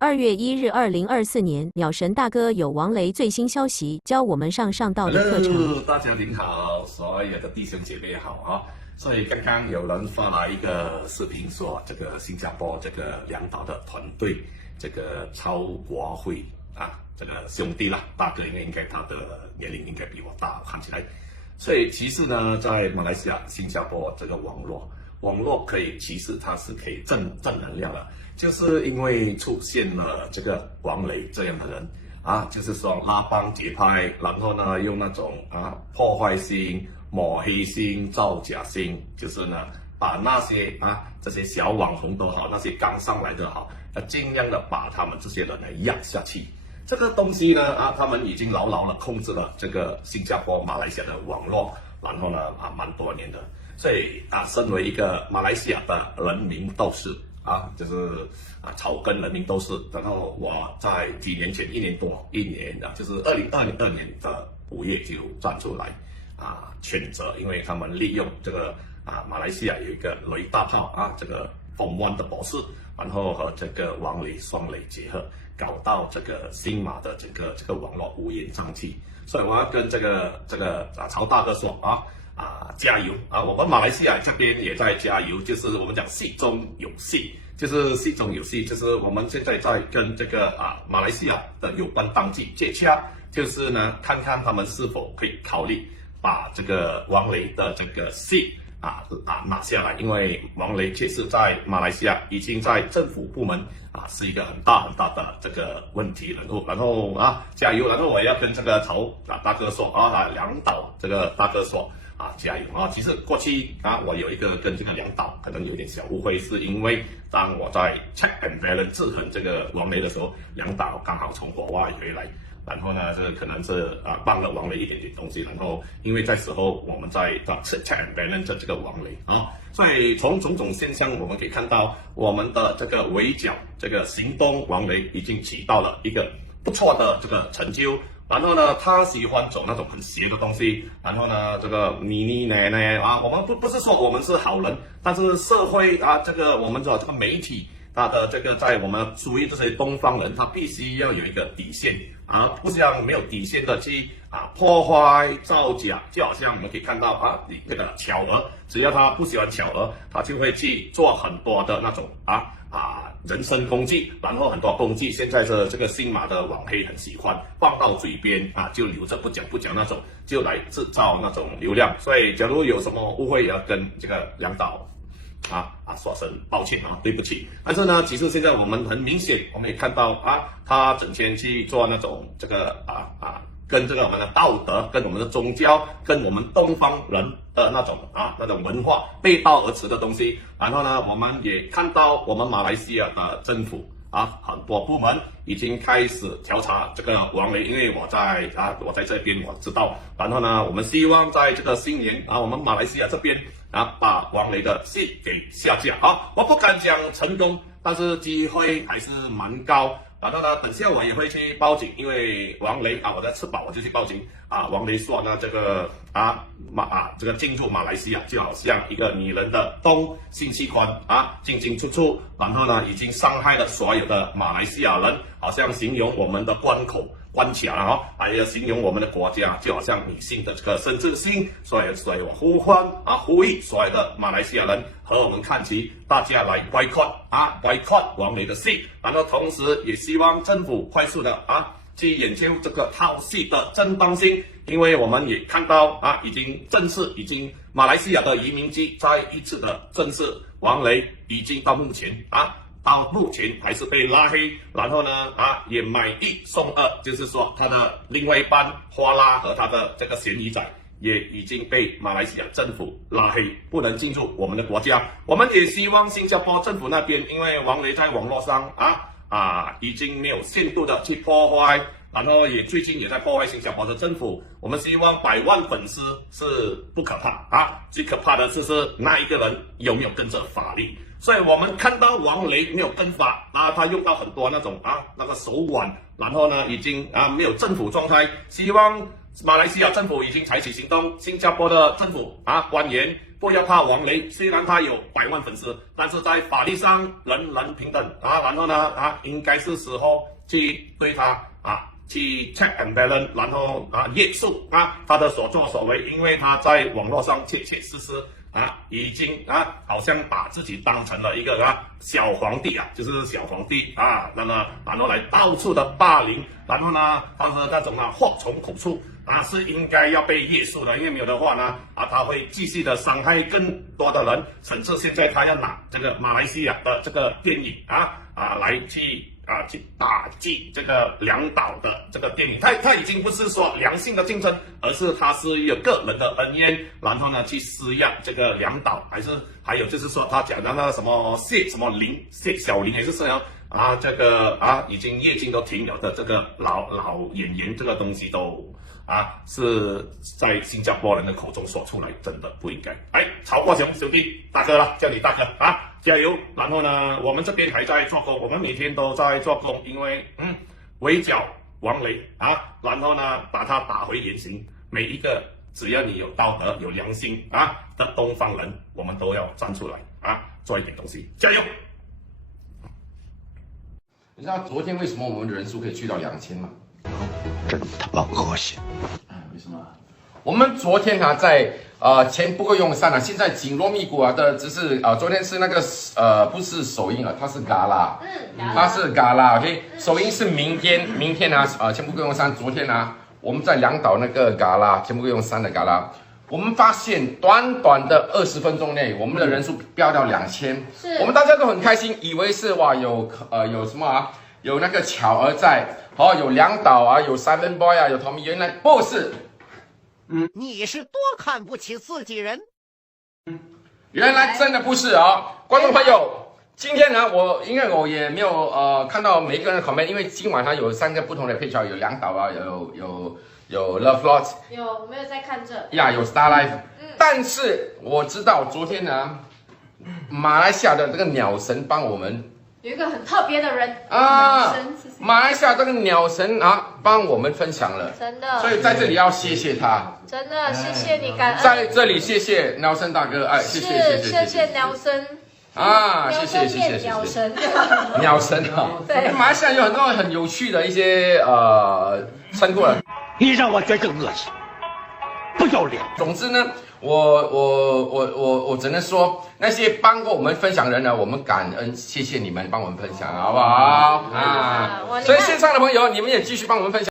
2月1日，2024年，鸟神大哥有王雷最新消息，教我们上道的课程。Hello， 大家您好，所有的弟兄姐妹好啊！所以刚刚有人发来一个视频说，这个新加坡这个梁导的团队，这个超国会啊，这个兄弟啦，大哥应该他的年龄应该比我大，看起来。所以其实呢，在马来西亚、新加坡这个网络可以，其实它是可以正能量的，就是因为出现了这个王雷这样的人啊，就是说拉帮结派，然后呢用那种破坏性、抹黑性、造假性，就是呢把那些这些小网红都好，那些刚上来的好，尽量的把他们这些人压下去。这个东西呢他们已经牢牢的控制了这个新加坡、马来西亚的网络，然后呢蛮多年的。所以身为一个马来西亚的人民斗士就是草根人民斗士，然后我在几年前一年就是2022年的5月就站出来谴责，因为他们利用这个马来西亚有一个雷大炮这个风湾的博士，然后和这个王雷双雷结合，搞到这个新马的这个网络乌烟瘴气。所以我要跟这个曹大哥说加油我们马来西亚这边也在加油，就是我们讲戏中有戏，就是我们现在在跟这个马来西亚的有关当局接洽，就是呢看看他们是否可以考虑把这个王雷的这个戏拿下来，因为王雷确实在马来西亚已经在政府部门是一个很大的这个问题人物，然后加油，然后我也要跟这个曹大哥说梁导这个大哥说加油其实过去我有一个跟这个梁导可能有点小误会，是因为当我在 check and balance 制衡这个王雷的时候，梁导刚好从国外回来，然后呢这可能是帮了王雷一点东西，然后因为在时候我们在check and balance 这个王雷所以从种种现象我们可以看到，我们的这个围剿这个行动王雷已经起到了一个不错的这个成就。然后呢，他喜欢走那种很邪的东西，然后呢，这个你奶奶我们不是说我们是好人，但是社会这个我们的这个媒体，它的这个在我们属于这些东方人，他必须要有一个底线不像没有底线的去破坏造假，就好像我们可以看到你这个巧儿，只要他不喜欢巧儿，他就会去做很多的那种人身攻击，然后很多攻击现在的这个新马的网黑很喜欢放到嘴边就留着不讲那种，就来制造那种流量。所以假如有什么误会，也要跟这个梁导说声抱歉对不起。但是呢，其实现在我们很明显，我们也看到他整天去做那种这个跟这个我们的道德、跟我们的宗教、跟我们东方人的那种文化背道而驰的东西。然后呢，我们也看到我们马来西亚的政府很多部门已经开始调查这个王雷，因为我在这边我知道。然后呢，我们希望在这个新年我们马来西亚这边把王雷的戏给下架我不敢讲成功，但是机会还是蛮高。然后呢，等下我也会去报警，因为王雷我在吃饱我就去报警王雷说呢，这个这个进入马来西亚就好像一个女人的性器官进出，然后呢已经伤害了所有的马来西亚人，好像形容我们的关卡还有形容我们的国家就好像女性的这个生殖性，所以我呼吁所有的马来西亚人和我们看齐，大家来boycott王雷的戏，然后同时也希望政府快速的去研究这个套戏的正当性，因为我们也看到已经马来西亚的移民局再一次的正视王雷已经到目前还是被拉黑，然后呢也买一送二，就是说他的另外一半花拉和他的这个嫌疑仔也已经被马来西亚政府拉黑，不能进入我们的国家。我们也希望新加坡政府那边，因为王雷在网络上已经没有限度的去破坏，然后最近也在破坏新加坡的政府。我们希望100万粉丝是不可怕最可怕的是那一个人有没有跟着法律。所以我们看到王雷没有跟法他用到很多那种那个手腕，然后呢已经没有政府状态。希望马来西亚政府已经采取行动，新加坡的政府官员不要怕王雷，虽然他有100万粉丝，但是在法律上人人平等啊。然后呢应该是时候去对他去 check and balance， 然后约束他的所作所为，因为他在网络上切切实实已经好像把自己当成了一个小皇帝就是小皇帝然后来到处的霸凌，然后呢他的那种祸从口出是应该要被约束的，因为没有的话呢他会继续的伤害更多的人，甚至现在他要拿这个马来西亚的这个电影来去打击这个梁导的这个电影，他已经不是说良性的竞争，而是他是有个人的恩怨，然后呢去施压这个梁导，还有就是说他讲的那个什么谢小林还是什么这个已经业绩都停了的这个老演员，这个东西都是在新加坡人的口中说出来，真的不应该。曹国雄兄弟大哥了，叫你大哥加油！然后呢，我们这边还在做工，我们每天都在做工，因为围剿王雷然后呢把他打回原形。每一个只要你有道德、有良心的东方人，我们都要站出来做一点东西，加油！你知道昨天为什么我们的人数可以去到2000吗？真他妈恶心！为什么？我们昨天在钱不够用散现在紧锣密鼓的，只是昨天是那个不是首映它是嘎啦，它是嘎啦 ，OK， 首映是明天钱不够用散，昨天我们在梁岛那个嘎啦钱不够用散的嘎啦，我们发现短短的20分钟内，我们的人数飙到2000，我们大家都很开心，以为是有什么有那个巧儿在，有梁导有 Simon Boy 有 Tommy， 原来不是。你是多看不起自己人？原来真的不是观众朋友，今天呢，因为我也没有看到每一个人的 comment， 因为今晚有3个不同的配角，有梁导有 Love Lot， 我没有在看这有 Star Life，但是我知道昨天呢，马来西亚的这个鸟神帮我们。有一个很特别的人马来西亚这个鸟神帮我们分享了，真的，所以在这里要谢谢他，真的谢谢你，感恩。在这里谢谢鸟神大哥，谢谢鸟神谢谢鸟神鸟神对，马来西亚有很多很有趣的一些称呼了，你让我觉得恶心，不要脸。总之呢，我只能说，那些帮过我们分享的人呢，我们感恩，谢谢你们帮我们分享，好不好所以线上的朋友，你们也继续帮我们分享。